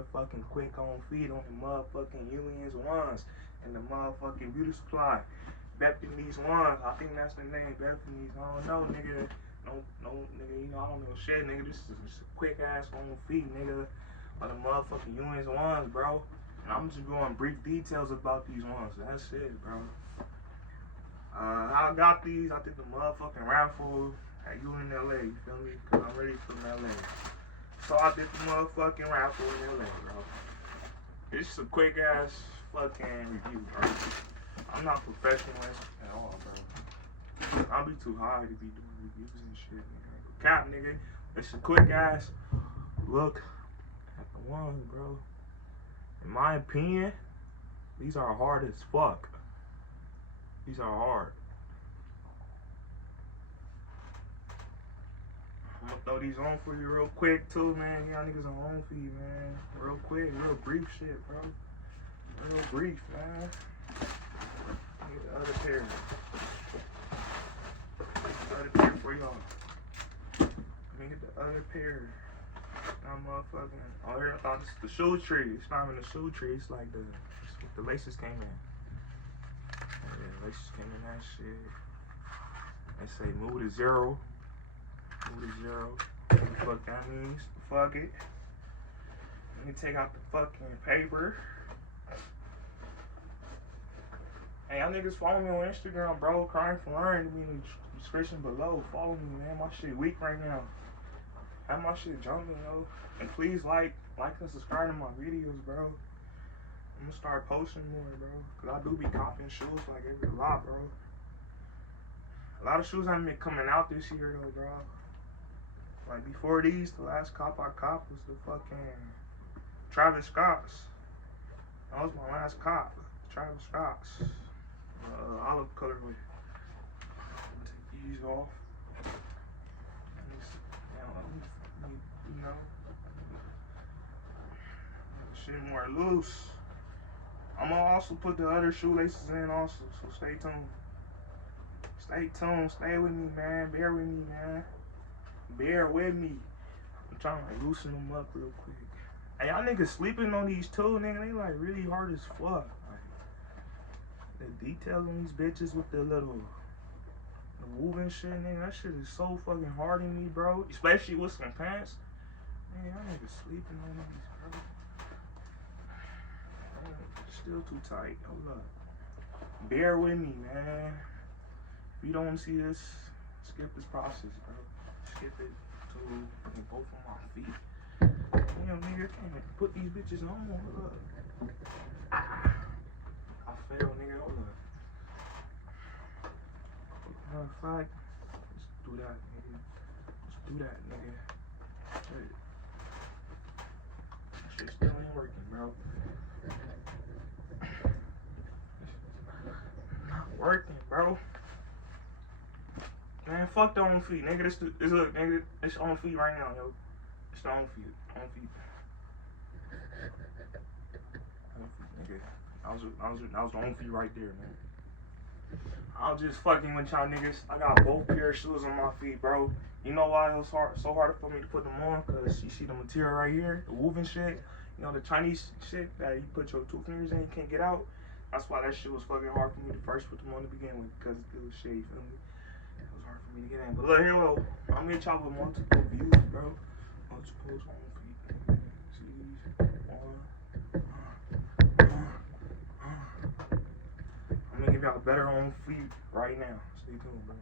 motherfucking quick on feet on the motherfucking Unions ones and the motherfucking Beauty Supply. Bephies ones, I think that's the name, Bephies. I don't know, nigga. No, nigga, you know, I don't know shit, nigga. This is a quick ass on feet, nigga. On the motherfucking Unions ones, bro. And I'm just going brief details about these ones. That's it, bro. I got these. I did the motherfucking raffle at in LA, you feel me? Cause I'm ready from LA. So I did the motherfucking raffle in LA, bro. It's just a quick ass fucking review, bro. I'm not professional at all, bro. I'll be too high to be doing reviews and shit, nigga. Cap, nigga. It's a quick ass look at the ones, bro. In my opinion, these are hard as fuck. These are hard. I'm gonna throw these on for you real quick too, man. Y'all niggas on home for you, man. Real quick, real brief shit, bro. Real brief, man. Get the other pair. The other pair for y'all. Let me get the other pair. Now motherfucking. Oh, here I thought this is the shoe tree. It's not even the shoe tree. It's like the laces came in. Yeah, laces came in that shit. They say move to zero. Move to zero. What the fuck that means? Fuck it. Let me take out the fucking paper. Hey, y'all niggas follow me on Instagram, bro. Crying for learning. In the description below. Follow me, man. My shit weak right now. Have my shit jumping, yo. And please like and subscribe to my videos, bro. I'm gonna start posting more, bro. Cause I do be copping shoes like every lot, bro. A lot of shoes haven't been coming out this year, though, bro. Like before these, the last cop I copped was the fucking Travis Scott's. That was my last cop. Travis Scott's. Olive colorway. I'm gonna take these off. You know, shit more loose. I'm gonna also put the other shoelaces in also, so stay tuned. Stay tuned, stay with me, man. Bear with me, man. Bear with me. I'm trying to like loosen them up real quick. Hey, y'all niggas sleeping on these too, nigga. They like really hard as fuck. Like, the details on these bitches with the moving shit, nigga. That shit is so fucking hard in me, bro. Especially with some pants. Man, y'all niggas sleeping on these, bro. Man, still too tight. Hold up. Bear with me, man. If you don't want to see this, skip this process, bro. Skip it to both of my feet. Damn, nigga, I can't even put these bitches on. Hold up. I failed, nigga. Hold up. Matter of fact, let's do that, nigga. Let's do that, nigga. Shit. That shit still ain't working, bro. Not working, bro. Man, fuck the on feet, nigga. This look, nigga. It's on feet right now, yo. It's the on feet. On feet. On feet, nigga. That was the on feet right there, man. I was just fucking with y'all niggas. I got both pair of shoes on my feet, bro. You know why it was so hard for me to put them on? Cause you see the material right here, the woven shit. You know the Chinese shit that you put your 2 fingers in, you can't get out. That's why that shit was fucking hard for me to first put them on to begin with, because it was shit. You feel me? It was hard for me to get in. But look here, look. I'm gonna y'all with multiple views, bro. Multiple on feet. See these? I'm gonna give y'all better on feet right now. Stay tuned, bro.